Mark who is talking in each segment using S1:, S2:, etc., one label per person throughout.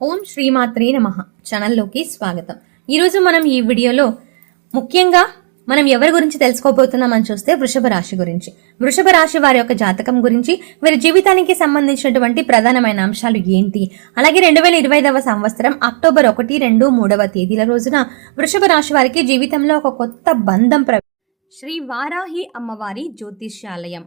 S1: ఓం శ్రీమాత్రే నమ. ఛానల్లోకి స్వాగతం. ఈరోజు మనం ఈ వీడియోలో ముఖ్యంగా మనం ఎవరి గురించి తెలుసుకోబోతున్నామని చూస్తే వృషభ రాశి గురించి. వృషభ రాశి వారి యొక్క జాతకం గురించి వీరి జీవితానికి సంబంధించినటువంటి ప్రధానమైన అంశాలు ఏంటి? అలాగే రెండు వేల ఇరవై ఐదవ సంవత్సరం అక్టోబర్ ఒకటి రెండు మూడవ తేదీల రోజున వృషభ రాశి వారికి జీవితంలో ఒక కొత్త బంధం ప్ర శ్రీ వారాహి అమ్మవారి జ్యోతిష్యాలయం.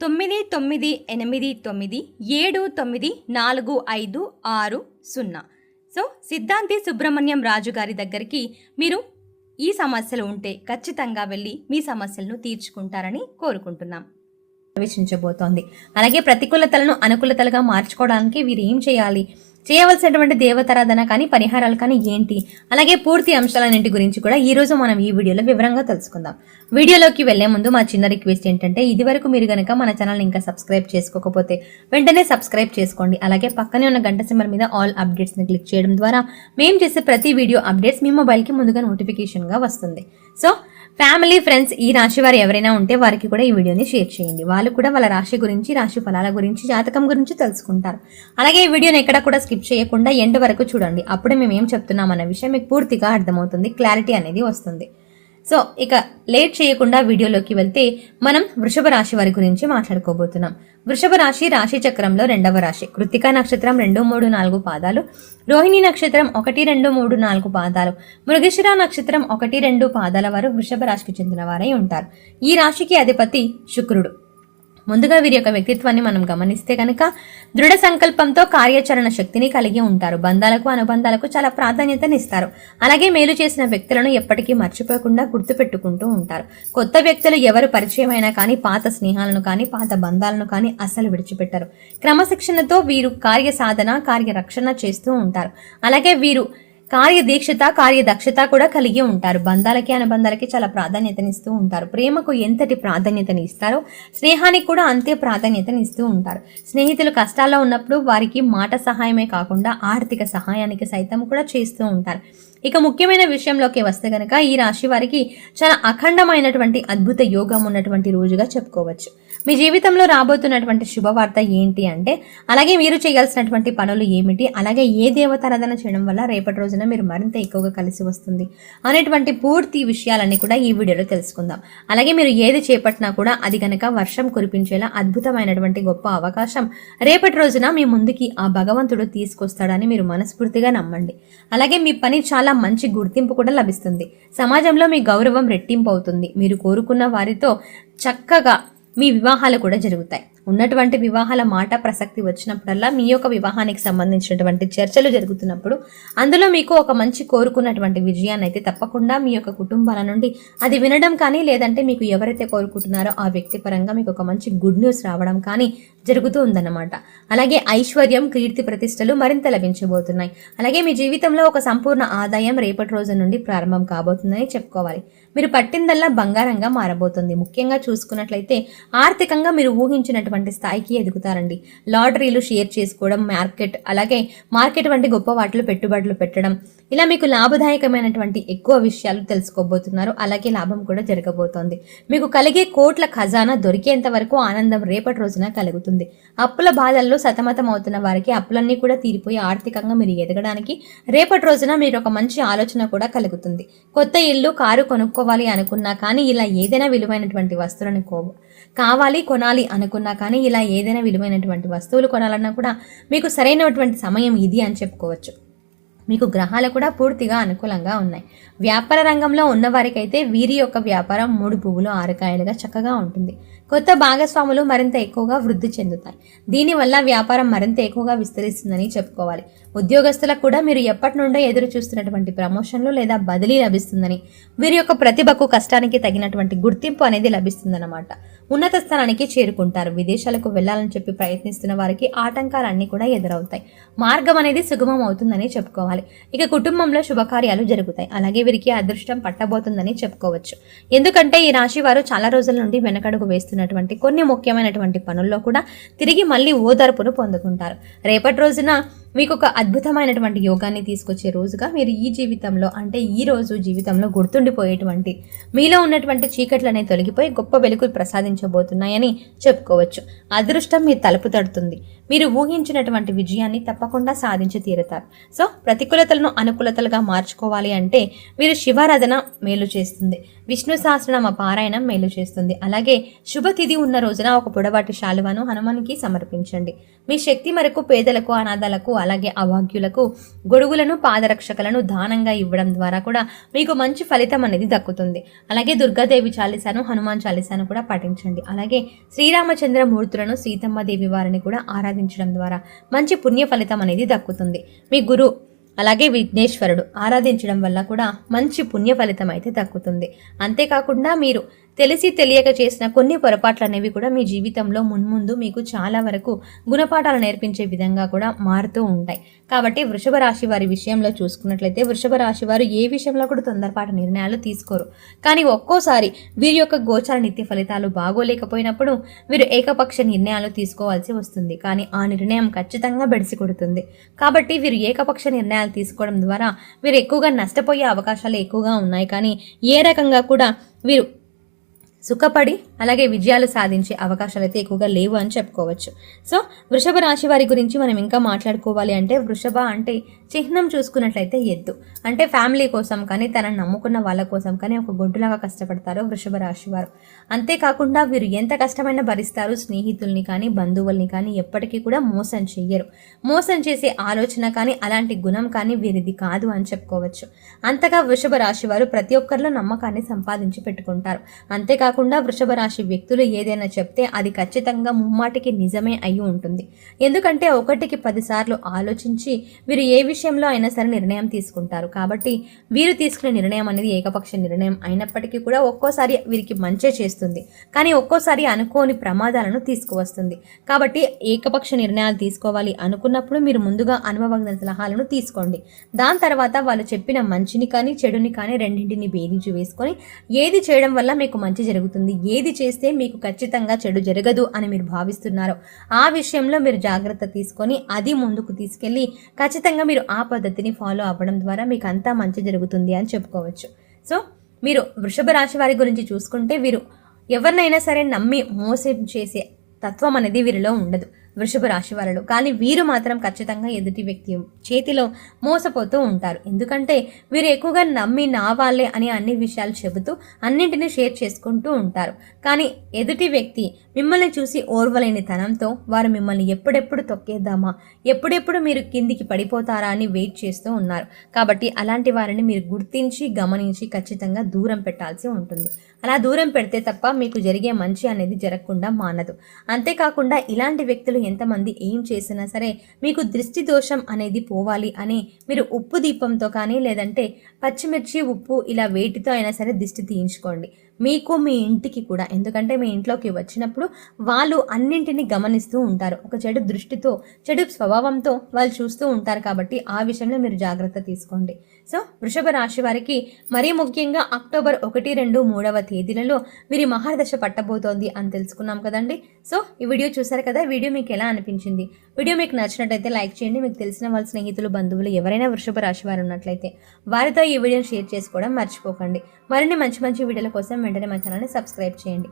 S1: తొమ్మిది తొమ్మిది ఎనిమిది తొమ్మిది ఏడు తొమ్మిది నాలుగు ఐదు ఆరు సున్నా. సో సిద్ధాంతి సుబ్రహ్మణ్యం రాజు గారి దగ్గరికి మీరు ఈ సమస్యలు ఉంటే ఖచ్చితంగా వెళ్ళి మీ సమస్యలను తీర్చుకుంటారని కోరుకుంటున్నాం. ప్రవేశించబోతోంది. అలాగే ప్రతికూలతలను అనుకూలతలుగా మార్చుకోవడానికి వీరు ఏం చేయాలి? చేయవలసినటువంటి దేవతారాధన కానీ పరిహారాలు కానీ ఏంటి? అలాగే పూర్తి అంశాలన్నింటి గురించి కూడా ఈరోజు మనం ఈ వీడియోలో వివరంగా తెలుసుకుందాం. వీడియోలోకి వెళ్ళే ముందు మా చిన్న రిక్వెస్ట్ ఏంటంటే ఇది వరకు మీరు కనుక మన ఛానల్ని ఇంకా సబ్స్క్రైబ్ చేసుకోకపోతే వెంటనే సబ్స్క్రైబ్ చేసుకోండి. అలాగే పక్కనే ఉన్న గంట సింబల్ మీద ఆల్ అప్డేట్స్ని క్లిక్ చేయడం ద్వారా మేము చేసే ప్రతి వీడియో అప్డేట్స్ మీ మొబైల్కి ముందుగా నోటిఫికేషన్గా వస్తుంది. సో ఫ్యామిలీ ఫ్రెండ్స్ ఈ రాశి వారు ఎవరైనా ఉంటే వారికి కూడా ఈ వీడియోని షేర్ చేయండి. వాళ్ళు కూడా వాళ్ళ రాశి గురించి రాశి ఫలాల గురించి జాతకం గురించి తెలుసుకుంటారు. అలాగే ఈ వీడియోని ఎక్కడ కూడా స్కిప్ చేయకుండా ఎండ్ వరకు చూడండి. అప్పుడే మేము ఏం చెప్తున్నాం అన్న విషయం మీకు పూర్తిగా అర్థమవుతుంది క్లారిటీ అనేది వస్తుంది. సో ఇక లేట్ చేయకుండా వీడియోలోకి వెళ్తే మనం వృషభ రాశి వారి గురించి మాట్లాడుకోబోతున్నాం. వృషభ రాశి రాశి చక్రంలో రెండవ రాశి. కృత్తికా నక్షత్రం రెండు మూడు నాలుగు పాదాలు. రోహిణి నక్షత్రం ఒకటి రెండు మూడు నాలుగు పాదాలు. మృగశిర నక్షత్రం ఒకటి రెండు పాదాల వారు వృషభ రాశికి చెందిన వారై ఉంటారు. ఈ రాశికి అధిపతి శుక్రుడు. ముందుగా వీరి యొక్క వ్యక్తిత్వాన్ని మనం గమనిస్తే కనుక దృఢ సంకల్పంతో కార్యాచరణ శక్తిని కలిగి ఉంటారు. బంధాలకు అనుబంధాలకు చాలా ప్రాధాన్యతనిస్తారు అలాగే మేలు చేసిన వ్యక్తులను ఎప్పటికీ మర్చిపోకుండా గుర్తుపెట్టుకుంటూ ఉంటారు. కొత్త వ్యక్తులు ఎవరు పరిచయమైనా కానీ పాత స్నేహాలను కానీ పాత బంధాలను కానీ అస్సలు విడిచిపెట్టరు. క్రమశిక్షణతో వీరు కార్య సాధన కార్యరక్షణ చేస్తూ ఉంటారు. అలాగే వీరు కార్యదీక్షత కార్యదక్షత కూడా కలిగి ఉంటారు. బంధాలకి అనుబంధాలకి చాలా ప్రాధాన్యతనిస్తూ ఉంటారు. ప్రేమకు ఎంతటి ప్రాధాన్యతని ఇస్తారో స్నేహానికి కూడా అంతే ప్రాధాన్యతని ఇస్తూ ఉంటారు. స్నేహితులు కష్టాల్లో ఉన్నప్పుడు వారికి మాట సహాయమే కాకుండా ఆర్థిక సహాయానికి సైతం కూడా చేస్తూ ఉంటారు. ఇక ముఖ్యమైన విషయంలోకి వస్తే కనుక ఈ రాశి వారికి చాలా అఖండమైనటువంటి అద్భుత యోగం ఉన్నటువంటి రోజుగా చెప్పుకోవచ్చు. మీ జీవితంలో రాబోతున్నటువంటి శుభవార్త ఏంటి అంటే అలాగే మీరు చేయాల్సినటువంటి పనులు ఏమిటి అలాగే ఏ దేవతారాధన చేయడం వల్ల రేపటి రోజున మీరు మరింత ఎక్కువగా కలిసి వస్తుంది అనేటువంటి పూర్తి విషయాలన్నీ కూడా ఈ వీడియోలో తెలుసుకుందాం. అలాగే మీరు ఏది చేపట్టినా కూడా అది గనక వర్షం కురిపించేలా అద్భుతమైనటువంటి గొప్ప అవకాశం రేపటి రోజున మీ ముందుకి ఆ భగవంతుడు తీసుకొస్తాడని మీరు మనస్ఫూర్తిగా నమ్మండి. అలాగే మీ పని చాలా మంచి గుర్తింపు కూడా లభిస్తుంది. సమాజంలో మీ గౌరవం రెట్టింపు అవుతుంది. మీరు కోరుకున్న వారితో చక్కగా మీ వివాహాలు కూడా జరుగుతాయి. ఉన్నటువంటి వివాహాల మాట ప్రసక్తి వచ్చినప్పుడల్లా మీ యొక్క వివాహానికి సంబంధించినటువంటి చర్చలు జరుగుతున్నప్పుడు అందులో మీకు ఒక మంచి కోరుకున్నటువంటి విజయాన్ని అయితే తప్పకుండా మీ యొక్క కుటుంబాల నుండి అది వినడం కానీ లేదంటే మీకు ఎవరైతే కోరుకుంటున్నారో ఆ వ్యక్తి పరంగా మీకు ఒక మంచి గుడ్ న్యూస్ రావడం కానీ జరుగుతూ ఉందన్నమాట. అలాగే ఐశ్వర్యం కీర్తి ప్రతిష్టలు మరింత లభించబోతున్నాయి. అలాగే మీ జీవితంలో ఒక సంపూర్ణ ఆదాయం రేపటి రోజు నుండి ప్రారంభం కాబోతుందని చెప్పుకోవాలి. మీరు పట్టిందల్లా బంగారంగా మారబోతుంది. ముఖ్యంగా చూసుకున్నట్లయితే ఆర్థికంగా మీరు ఊహించినటువంటి స్థాయికి ఎదుగుతారండి. లాటరీలు షేర్ చేసుకోవడం మార్కెట్ అలాగే మార్కెట్ వంటి గొప్ప వాటిలో పెట్టుబడులు పెట్టడం ఇలా మీకు లాభదాయకమైనటువంటి ఎక్కువ విషయాలు తెలుసుకోబోతున్నారు. అలాగే లాభం కూడా జరగబోతోంది. మీకు కలిగే కోట్ల ఖజానా దొరికేంత వరకు ఆనందం రేపటి రోజున కలుగుతుంది. అప్పుల బాధల్లో సతమతం అవుతున్న వారికి అప్పులన్నీ కూడా తీరిపోయి ఆర్థికంగా మీరు ఎదగడానికి రేపటి రోజున మీరు ఒక మంచి ఆలోచన కూడా కలుగుతుంది. కొత్త ఇల్లు కారు కొనుక్కోవాలి అనుకున్నా కానీ ఇలా ఏదైనా విలువైనటువంటి వస్తువులను కో కావాలి కొనాలి అనుకున్నా కానీ ఇలా ఏదైనా విలువైనటువంటి వస్తువులు కొనాలన్నా కూడా మీకు సరైనటువంటి సమయం ఇది అని చెప్పుకోవచ్చు. మీకు గ్రహాలు కూడా పూర్తిగా అనుకూలంగా ఉన్నాయి. వ్యాపార రంగంలో ఉన్నవారికైతే వీరి యొక్క వ్యాపారం మూడు పువ్వులు ఆరుకాయలుగా చక్కగా ఉంటుంది. కొత్త భాగస్వాములు మరింత ఎక్కువగా వృద్ధి చెందుతాయి దీనివల్ల వ్యాపారం మరింత ఎక్కువగా విస్తరిస్తుందని చెప్పుకోవాలి. ఉద్యోగస్తులకు కూడా మీరు ఎప్పటి నుండో ఎదురు చూస్తున్నటువంటి ప్రమోషన్లు లేదా బదిలీ లభిస్తుందని వీరి యొక్క ప్రతిభకు కష్టానికి తగినటువంటి గుర్తింపు అనేది లభిస్తుందన్నమాట. ఉన్నత స్థానానికి చేరుకుంటారు. విదేశాలకు వెళ్ళాలని చెప్పి ప్రయత్నిస్తున్న వారికి ఆటంకాలన్నీ కూడా ఎదురవుతాయి. మార్గం అనేది సుగమం అవుతుందని చెప్పుకోవాలి. ఇక కుటుంబంలో శుభకార్యాలు జరుగుతాయి. అలాగే వీరికి అదృష్టం పట్టబోతుందని చెప్పుకోవచ్చు. ఎందుకంటే ఈ రాశి వారు చాలా రోజుల నుండి వెనకడుగు వేస్తున్నటువంటి కొన్ని ముఖ్యమైనటువంటి పనుల్లో కూడా తిరిగి మళ్ళీ ఓదార్పును పొందుకుంటారు. రేపటి రోజున మీకు ఒక అద్భుతమైనటువంటి యోగాన్ని తీసుకొచ్చే రోజుగా మీరు ఈ జీవితంలో అంటే ఈ రోజు జీవితంలో గుర్తుండిపోయేటువంటి మీలో ఉన్నటువంటి చీకట్లనే తొలగిపోయి గొప్ప వెలుగులు ప్రసాదించబోతున్నాయని చెప్పుకోవచ్చు. అదృష్టం మీ తలుపు తడుతుంది. మీరు ఊహించినటువంటి విజయాన్ని తప్పకుండా సాధించి తీరుతారు. సో ప్రతికూలతలను అనుకూలతలుగా మార్చుకోవాలి అంటే మీరు శివారాధన మేలు చేస్తుంది. విష్ణు సహస్రనామ పారాయణం మేలు చేస్తుంది. అలాగే శుభతిథి ఉన్న రోజున ఒక పొడవాటి శాలువను హనుమానికి సమర్పించండి. మీ శక్తి మేరకు పేదలకు అనాథాలకు అలాగే అభాగ్యులకు గొడుగులను పాదరక్షకలను దానంగా ఇవ్వడం ద్వారా కూడా మీకు మంచి ఫలితం అనేది దక్కుతుంది. అలాగే దుర్గాదేవి చాలీసాను హనుమాన్ చాలీసాను కూడా పఠించండి అలాగే శ్రీరామచంద్ర మూర్తులను సీతమ్మ దేవి వారిని కూడా ఆరాధించడం ద్వారా మంచి పుణ్య ఫలితం అనేది దక్కుతుంది. మీ గురు అలాగే విఘ్నేశ్వరుడు. ఆరాధించడం వల్ల కూడా మంచి పుణ్య ఫలితం అయితే దక్కుతుంది. అంతేకాకుండా మీరు తెలిసి తెలియక చేసిన కొన్ని పొరపాట్లు అనేవి కూడా మీ జీవితంలో మున్ముందు మీకు చాలా వరకు గుణపాఠాలు నేర్పించే విధంగా కూడా మారుతూ ఉంటాయి. కాబట్టి వృషభ రాశి వారి విషయంలో చూసుకున్నట్లయితే వృషభ రాశి వారు ఏ విషయంలో కూడా తొందరపాటు నిర్ణయాలు తీసుకోరు. కానీ ఒక్కోసారి వీరి యొక్క గోచార నిత్య ఫలితాలు బాగోలేకపోయినప్పుడు వీరు ఏకపక్ష నిర్ణయాలు తీసుకోవాల్సి వస్తుంది. కానీ ఆ నిర్ణయం ఖచ్చితంగా బెడిసి కొడుతుంది. కాబట్టి వీరు ఏకపక్ష నిర్ణయాలు తీసుకోవడం ద్వారా వీరు ఎక్కువగా నష్టపోయే అవకాశాలు ఎక్కువగా ఉన్నాయి. కానీ ఏ రకంగా కూడా వీరు సుఖపడి అలాగే విజయాలు సాధించే అవకాశాలు అయితే ఎక్కువగా లేవు అని చెప్పుకోవచ్చు. సో వృషభ రాశి వారి గురించి మనం ఇంకా మాట్లాడుకోవాలి అంటే వృషభ అంటే చిహ్నం చూసుకున్నట్లయితే ఎద్దు. అంటే ఫ్యామిలీ కోసం కానీ తనని నమ్ముకున్న వాళ్ళ కోసం కానీ ఒక గొడ్డులాగా కష్టపడతారు వృషభ రాశి వారు. అంతేకాకుండా వీరు ఎంత కష్టమైనా భరిస్తారు స్నేహితుల్ని కానీ బంధువుల్ని కానీ ఎప్పటికీ కూడా మోసం చెయ్యరు. మోసం చేసే ఆలోచన కానీ అలాంటి గుణం కానీ వీరిది కాదు అని చెప్పుకోవచ్చు. అంతగా వృషభ రాశి వారు ప్రతి ఒక్కరిలో నమ్మకాన్ని సంపాదించి పెట్టుకుంటారు. అంతేకాకుండా వృషభ రాశి వ్యక్తులు ఏదైనా చెప్తే అది ఖచ్చితంగా ముమ్మాటికి నిజమే అయి ఉంటుంది. ఎందుకంటే ఒకటికి పదిసార్లు ఆలోచించి వీరు ఏ విషయం విషయంలో అయినా సరే నిర్ణయం తీసుకుంటారు. కాబట్టి వీరు తీసుకునే నిర్ణయం అనేది ఏకపక్ష నిర్ణయం అయినప్పటికీ కూడా ఒక్కోసారి వీరికి మంచే చేస్తుంది. కానీ ఒక్కోసారి అనుకోని ప్రమాదాలను తీసుకువస్తుంది. కాబట్టి ఏకపక్ష నిర్ణయాలు తీసుకోవాలి అనుకున్నప్పుడు మీరు ముందుగా అనుభవజ్ఞ సలహాలను తీసుకోండి. దాని తర్వాత వాళ్ళు చెప్పిన మంచిని కానీ చెడుని కానీ రెండింటిని భేదించి వేసుకొని ఏది చేయడం వల్ల మీకు మంచి జరుగుతుంది ఏది చేస్తే మీకు ఖచ్చితంగా చెడు జరగదు అని మీరు భావిస్తున్నారో ఆ విషయంలో మీరు జాగ్రత్త తీసుకొని అది ముందుకు తీసుకెళ్ళి ఖచ్చితంగా మీరు ఆ పద్ధతిని ఫాలో అవ్వడం ద్వారా మీకు అంతా మంచి జరుగుతుంది అని చెప్పుకోవచ్చు. సో మీరు వృషభ రాశి వారి గురించి చూసుకుంటే వీరు ఎవరినైనా సరే నమ్మి మోసం చేసే తత్వం అనేది వీరిలో ఉండదు వృషభ రాశి వారిలో. కానీ వీరు మాత్రం ఖచ్చితంగా ఎదుటి వ్యక్తి చేతిలో మోసపోతూ ఉంటారు. ఎందుకంటే వీరు ఎక్కువగా నమ్మి నా వాళ్ళే అని అన్ని విషయాలు చెబుతూ అన్నింటినీ షేర్ చేసుకుంటూ ఉంటారు. కానీ ఎదుటి వ్యక్తి మిమ్మల్ని చూసి ఓర్వలేని తనంతో వారు మిమ్మల్ని ఎప్పుడెప్పుడు తొక్కేద్దామా? ఎప్పుడెప్పుడు మీరు కిందికి పడిపోతారా అని వెయిట్ చేస్తూ ఉన్నారు. కాబట్టి అలాంటి వారిని మీరు గుర్తించి గమనించి ఖచ్చితంగా దూరం పెట్టాల్సి ఉంటుంది. అలా దూరం పెడితే తప్ప మీకు జరిగే మంచి అనేది జరగకుండా మానదు. అంతేకాకుండా ఇలాంటి వ్యక్తులు ఎంతమంది ఏం చేసినా సరే మీకు దృష్టి దోషం అనేది పోవాలి అని మీరు ఉప్పు దీపంతో కానీ లేదంటే పచ్చిమిర్చి ఉప్పు ఇలా వేటితో అయినా సరే దిష్టి తీయించుకోండి. మీకు మీ ఇంటికి కూడా. ఎందుకంటే మీ ఇంట్లోకి వచ్చినప్పుడు వాళ్ళు అన్నింటినీ గమనిస్తూ ఉంటారు. ఒక చెడు దృష్టితో చెడు స్వభావంతో వాళ్ళు చూస్తూ ఉంటారు కాబట్టి ఆ విషయంలో మీరు జాగ్రత్త తీసుకోండి. సో వృషభ రాశి వారికి మరీ ముఖ్యంగా అక్టోబర్ ఒకటి రెండు మూడవ తేదీలలో వీరి మహాదశ పట్టబోతోంది అని తెలుసుకున్నాం కదండి. సో ఈ వీడియో చూసారు కదా వీడియో మీకు ఎలా అనిపించింది? వీడియో మీకు నచ్చినట్టయితే లైక్ చేయండి. మీకు తెలిసిన వాళ్ళ స్నేహితులు బంధువులు ఎవరైనా వృషభ రాశి వారు ఉన్నట్లయితే వారితో ఈ వీడియోని షేర్ చేసుకోవడం మర్చిపోకండి. మరిన్ని మంచి మంచి వీడియోల కోసం వెంటనే మా ఛానల్ని సబ్స్క్రైబ్ చేయండి.